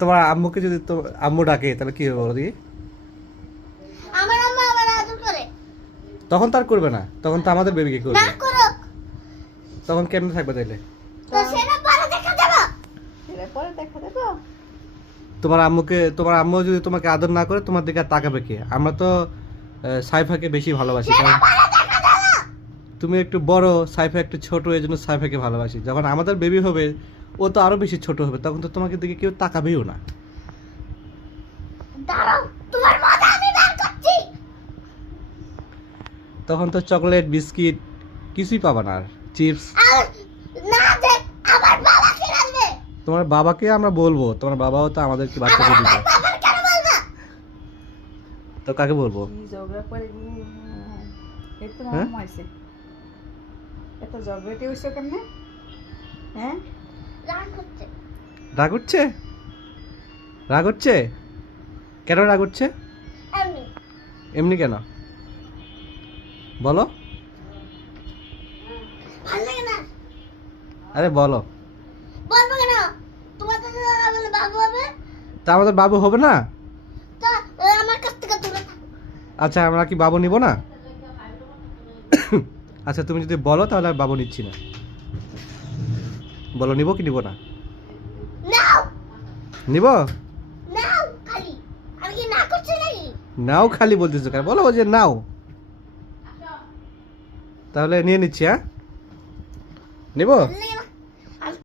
তোমার আম্মুকে যদি আম্মু ডাকে তাহলে কি হবে বলো দেখি? আমার আম্মা আমার আদর করে। তখন তার করবে না, তখন তো আমাদের বেবিকে করবে। না করুক। তখন কেমনে থাকবে তাইলে? তো সেটা পরে দেখা যাবে। সেটা পরে দেখা দেবো। তোমার আম্মু যদি তোমাকে আদর না করে তোমার দিকে আর তাকাবে কে? আমরা তো সাইফাকে বেশি ভালোবাসি, কারণ পরে দেখা যাবে। তুমি একটু বড়, সাইফা একটু ছোট, এই জন্য সাইফাকে ভালোবাসি। যখন আমাদের বেবি হবে ও তো আরো বেশি ছোট হবে, তখন তো তোমাকে দিকে কেউ তাকাবেও না। দাঁড়াও, তোমার মজা আমি বের করছি। তখন তো চকলেট বিস্কিট কিছুই পাবা না, আর চিপস। আর না দেখ আমার বাবা কি রাখবে? তোমার বাবাকে আমরা বলবো, তোমার বাবাও তো আমাদেরকে বাচ্চাকে দিবে। আমার বাবার কেন বলবা? তো কাকে বলবো? কি ঝগড়া করে একটু হ্যাঁ? মামা হয়েছে, এত ঝগড়াটি হয়েছে কেমনে? হ্যাঁ, রাগ হচ্ছে। রাগ উঠছে? রাগ হচ্ছে? কেন রাগ উঠছে? এমনি এমনি কেন বলো? ভালো লাগে না। আরে বলো। বলবো কেন? তোমার তো দাদা বলে বাবু হবে। তা আমাদের বাবু হবে না? তা আমার কাছ থেকে দূরে থাকো। আচ্ছা আমরা কি বাবু নিব না? আচ্ছা তুমি যদি বলো তাহলে আর বাবু নিচ্ছি না। বলো নিব কি নিব না? নাও নিব? নাও খালি। আমি কি না করছি নাকি? নাও খালি বলতেছো কেন? বলো যে নাও। তাহলে নিয়ে নিচ্ছি, হ্যাঁ নিব। ভালো লাগে